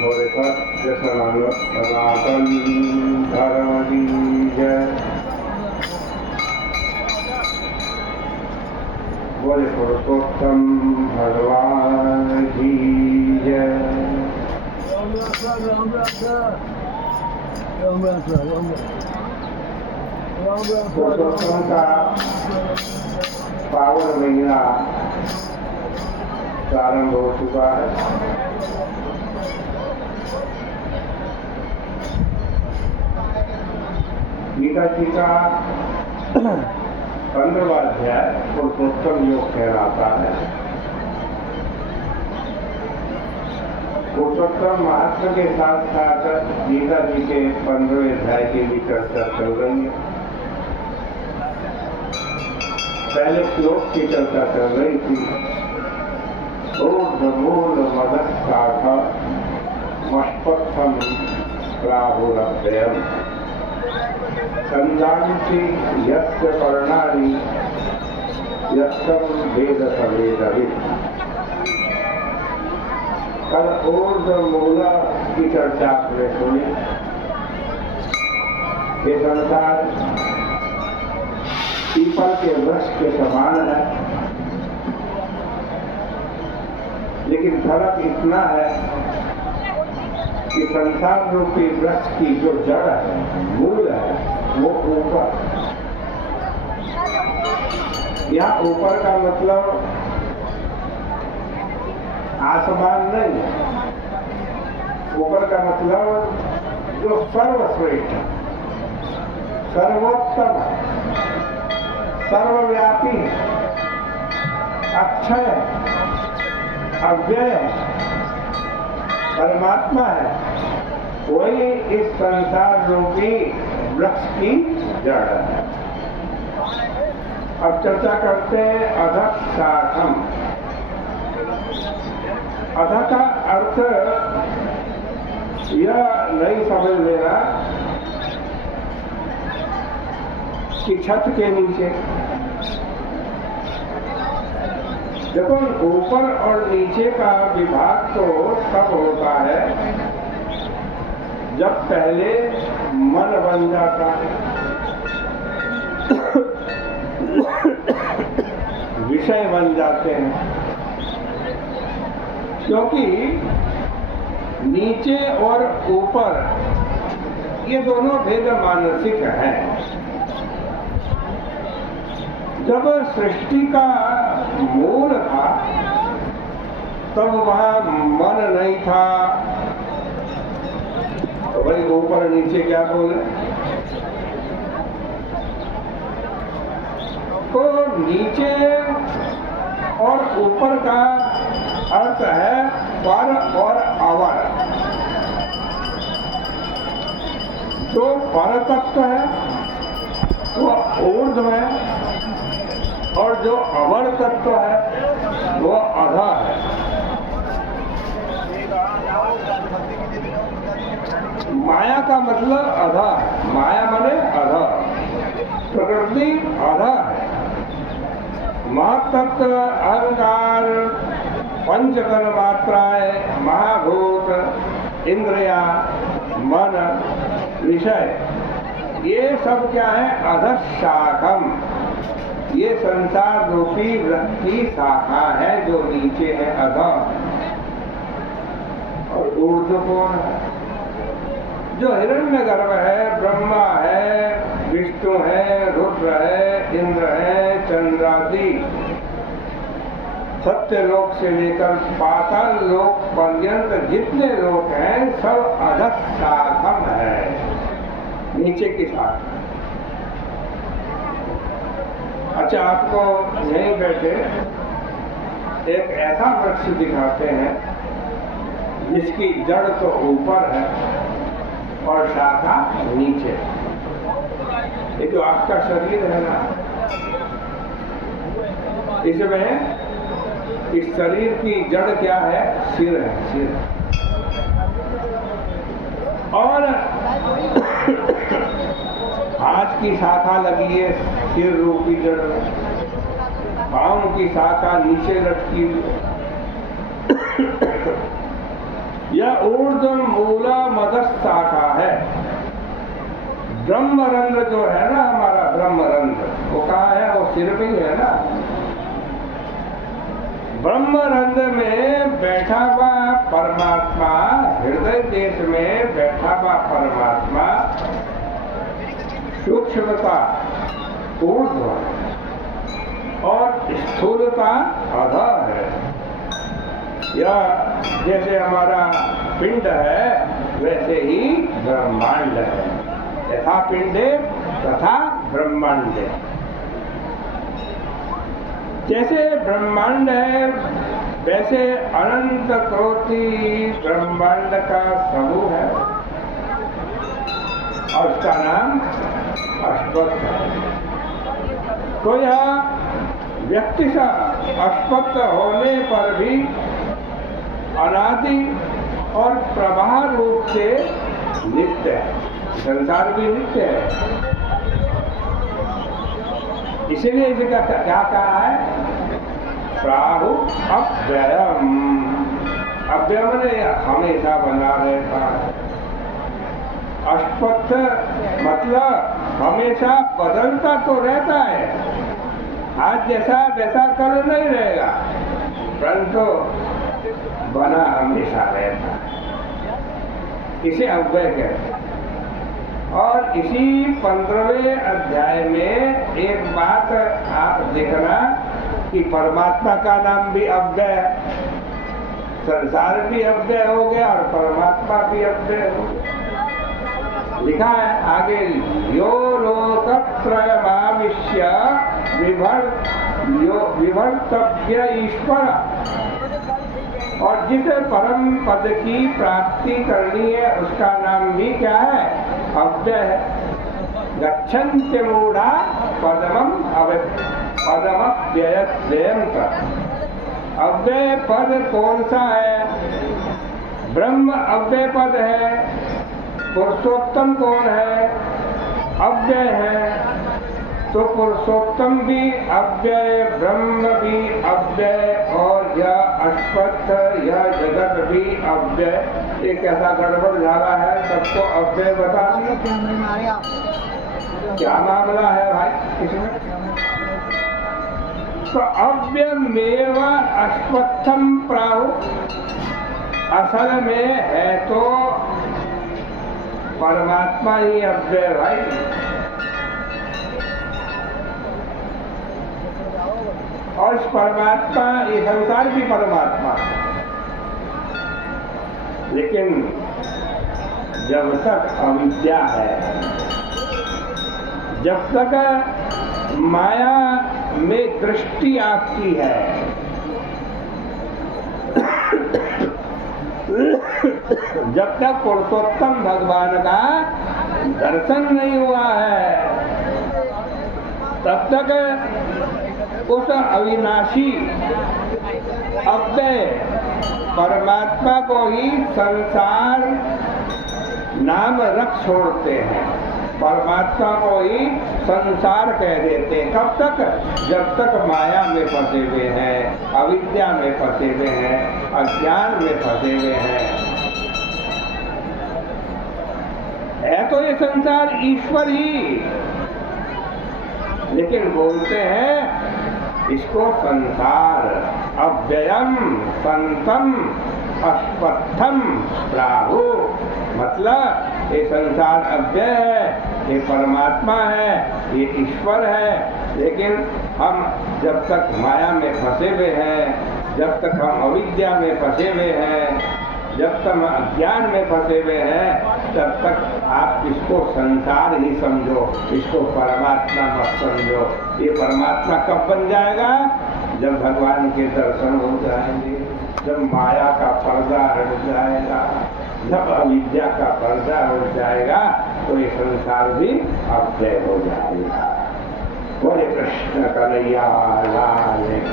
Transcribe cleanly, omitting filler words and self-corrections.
बोले सत्य सनातन धर्म की जय। बोले पुरुषोत्तम भगवान की जय। पुरुषोत्तम का पावन महीना प्रारंभ हो चुका है। गीता जी का 15वां अध्याय पुरुषोत्तम योग कहलाता है। पुरुषोत्तम महात्मा के साथ साथ गीता जी के 15वें अध्याय की भी चर्चा चल रही है। पहले श्लोक की चर्चा चल रही थी। ऊर्ध्वमूल मदस्ताथ मष्पत्थम प्राहुरभ्ययम् संदांसि यस्य पर्णानि यस्तं वेद सवेदवित्। कल ऊर्ध्वमूल की चर्चा आपने सुनी। ये संसार पीपल के वृक्ष के समान है, लेकिन फर्क इतना है कि संसार रूपी वृक्ष की जो जड़ है, मूल है, वो ऊपर। यहाँ ऊपर का मतलब आसमान नहीं है। ऊपर का मतलब जो सर्वश्रेष्ठ, सर्वोत्तम है, सर्वव्यापी है, अक्षय है, अव्यय है, परमात्मा है, वही इस संसार रूपी वृक्ष की जड़ है। अब चर्चा करते हैं अधःशाखम्। अध का अर्थ यह नहीं समझ लेना कि छत के नीचे। देखो, ऊपर और नीचे का विभाग तो तब होता है जब पहले मन बन जाता है, विषय बन जाते हैं। क्योंकि नीचे और ऊपर ये दोनों भेद मानसिक हैं। जब सृष्टि का मूल था तब वहां मन नहीं था, तो भाई ऊपर नीचे क्या बोले? तो नीचे और ऊपर का अर्थ है पर और अवर। जो पर तत्व है वो ऊर्ध्व है और जो अवर तत्व है वो अधा है। माया का मतलब अधा है। माया माने अधा। प्रकृति अधा है। महत्तत्व, अहंकार, पंचतन मात्राएं, महाभूत, इंद्रिया, मन, विषय, ये सब क्या है? अधःशाखम्। ये संसार रूपी वृक्ष की शाखा है जो नीचे है, अधः। और ऊर्ध्व कौन है? जो हिरण्यगर्भ है, ब्रह्मा है, विष्णु है, रुद्र है, इंद्र है, चंद्रादि सत्य लोक से लेकर पाताल लोक पर्यंत जितने लोक हैं सब अधःशाखम् है, नीचे की शाखा। अच्छा, आपको यहीं बैठे एक ऐसा वृक्ष दिखाते हैं जिसकी जड़ तो ऊपर है और शाखा नीचे। ये जो आपका शरीर है ना, इसमें इस शरीर की जड़ क्या है? सिर है, सिर। और हाथ की शाखा लगी है सिर रूपी जड़ में, पांव की शाखा नीचे लटकी हुई। यह ऊर्ध्व मूल मदशाखा है। ब्रह्मरंध्र जो है ना, हमारा ब्रह्मरंध्र, वो कहाँ है? वो सिर में ही है ना। ब्रह्मरंध्र में बैठा हुआ परमात्मा, हृदय देश में बैठा हुआ परमात्मा सूक्ष्मता ऊर्ध्व और स्थूलता अध है। यह जैसे हमारा पिंड है वैसे ही ब्रह्मांड है। यथा पिंडे तथा ब्रह्मांडे। जैसे ब्रह्मांड है वैसे अनंत कोटि ब्रह्मांड का समूह है और उसका नाम अश्वत्थ है। तो यह व्यक्तिशः अश्वत्थ होने पर भी अनादि और प्रवाह रूप से नित्य है। संसार भी नित्य है। इसीलिए इसका क्या कहा है? प्राहु अव्ययम। अव्यय ने हमेशा बना रहता है। अश्वत्थ मतलब हमेशा बदलता तो रहता है, आज जैसा वैसा कल नहीं रहेगा, परंतु बना हमेशा रहता है। इसे अव्यय कहते हैं। और इसी 15वें अध्याय में एक बात आप देखना कि परमात्मा का नाम भी अव्यय, संसार भी अव्यय हो गया और परमात्मा भी अव्यय हो गया। लिखा है आगे, यो लोकत्रयमाविश्य विभर्तव्य ईश्वर। और जिस परम पद की प्राप्ति करनी है उसका नाम भी क्या है? अव्यय है। गच्छन्त्य मूढ़ा पदमं पदमव्ययम्। अव्यय पद कौन सा है? ब्रह्म अव्यय पद है। पुरुषोत्तम कौन है? अव्यय है। तो पुरुषोत्तम भी अव्यय, ब्रह्म भी अव्यय और यह अश्वत्थ, यह जगत भी अव्यय। एक ऐसा गड़बड़ झाला है, सबको अव्यय बता दिया। क्या मामला है भाई इसमें? तो अव्ययमेव अश्वत्थम प्राहु। असल में है तो परमात्मा ही अव्यय भाई। और इस परमात्मा, ये संसार भी परमात्मा, लेकिन जब तक अविद्या है, जब तक माया में दृष्टि आपकी है, जब तक पुरुषोत्तम भगवान का दर्शन नहीं हुआ है, तब तक उस अविनाशी अव्यय परमात्मा को ही संसार नाम रख छोड़ते हैं, परमात्मा को ही संसार कह देते हैं। कब तक? जब तक माया में फंसे हुए हैं, अविद्या में फंसे हुए हैं, अज्ञान में फंसे हुए हैं। है तो ये संसार ईश्वर ही, लेकिन बोलते हैं इसको संसार। अव्ययम संतम अश्वत्थम प्राहु। मतलब ये संसार अव्यय है, ये परमात्मा है, ये ईश्वर है, लेकिन हम जब तक माया में फंसे हुए हैं, जब तक हम अविद्या में फंसे हुए हैं, जब तक हम अज्ञान में फंसे हुए हैं, तब तक आप इसको संसार ही समझो, इसको परमात्मा मत समझो। ये परमात्मा कब बन जाएगा? जब भगवान के दर्शन हो जाएंगे, जब माया का पर्दा हट जाएगा, जब अविद्या का पर्दा हट जाएगा, तो ये संसार भी अव्यय हो जाएगा। बोले कृष्ण कन्हैया लाल।